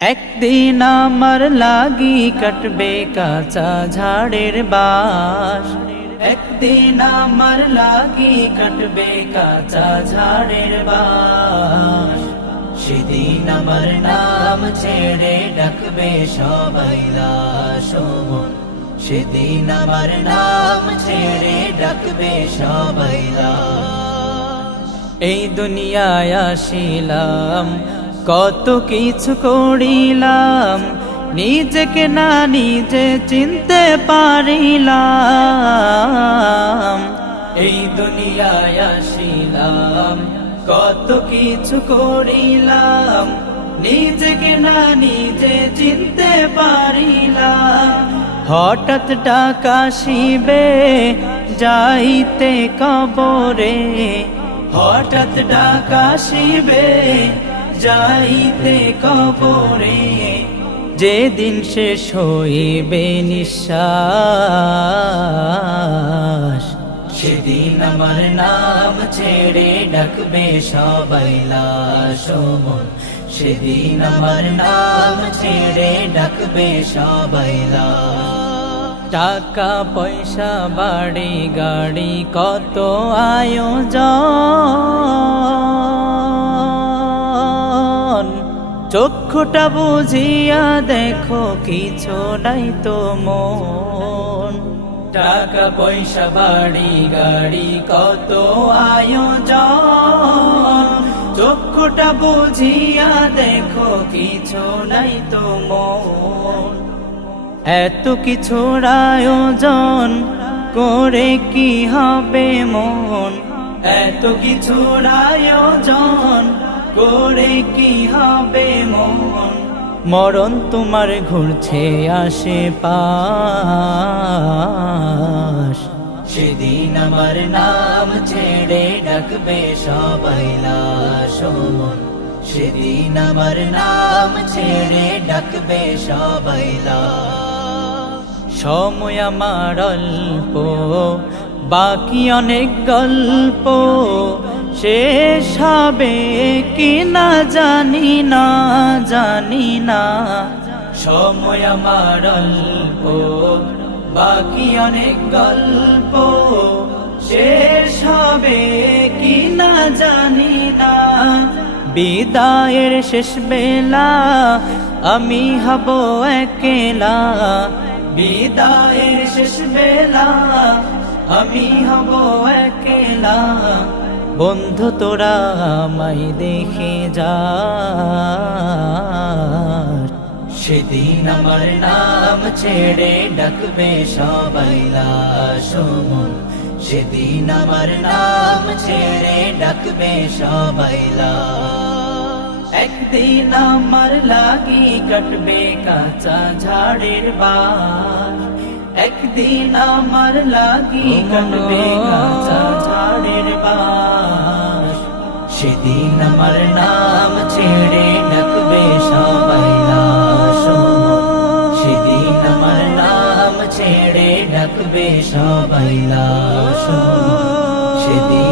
একদিন আমার লাগি কাটবে কাঁচা ঝাড়ের বাস, একদিন আমার লাগি কাটবে কাঁচা ঝাড়ের বাস। সেদিন আমার নাম ছেড়ে ডাকবে সবাই লাশ ও মন, সেদিন আমার নাম ছেড়ে ডাকবে সবাই লাশ। এই দুনিয়ায় আসিলাম, কত কিছু করিলাম, নিজেকে না নিজে চিনতে পারিলাম। এই দুনিয়ায় আসিলাম, কত কিছু করিলাম, নিজেকে না নিজে চিনতে পারিলাম। হঠাৎ ডাক আসিবে যাইতে কবরে, হঠাৎ ডাক আসিবে যাইতে কবরে। যেদিন শেষ হইবে নিঃশ্বাস, সেদিন আমার নাম ছেড়ে ডাকবে সবাই লাশ ও মন, সেদিন আমার নাম ছেড়ে ডাকবে সবাই লাশ। টাকা পয়সা বাড়ি গাড়ি কত আয়োজন, চক্ষুটা বুঝিয়া দেখো কিছু নাই তো মন। টাকা পয়সা বাড়ি গাড়ি কত আয়োজন, চক্ষুটা বুঝিয়া দেখো কিছু নাই তো মন। এত কিছুর আয়োজন করে কি হবে মন, এত কিছুর আয়োজন করে কি হবে মন। মরণ তোমার ঘুরছে আশেপাশ, সেদিন আমার নাম ছেড়ে ডাকবে সবাই লাশ ও মন, সেদিন আমার নাম ছেড়ে ডাকবে সবাই লাশ। সময় আমার অল্প, বাকি অনেক গল্প, শেষ হবে কি না জানি না, জানি না। সময় আমার অল্প, বাকি অনেক গল্প, শেষ হবে কি না জানি না। বিদায়ের শেষ বেলা আমি হব একলা, বিদায়ের শেষ বেলা আমি হব একলা। বন্ধু তোরা আমায় দেখে যা, সেদিন আমার নাম ছেড়ে ডাকবে সবাই লাশ ও মন, সেদিন আমার নাম ছেড়ে ডাকবে সবাই লাশ। একদিন আমার লাগি কাটবে কাঁচা ঝাড়ের বাস, একদিন আমার লাগি কাটবে কাঁচা ঝাড়ের বাস। সেদিন আমার নাম ছেড়ে ডাকবে সবাই লাশ ও মন, সেদিন আমার নাম ছেড়ে ডাকবে সবাই লাশ ও মন, সেদিন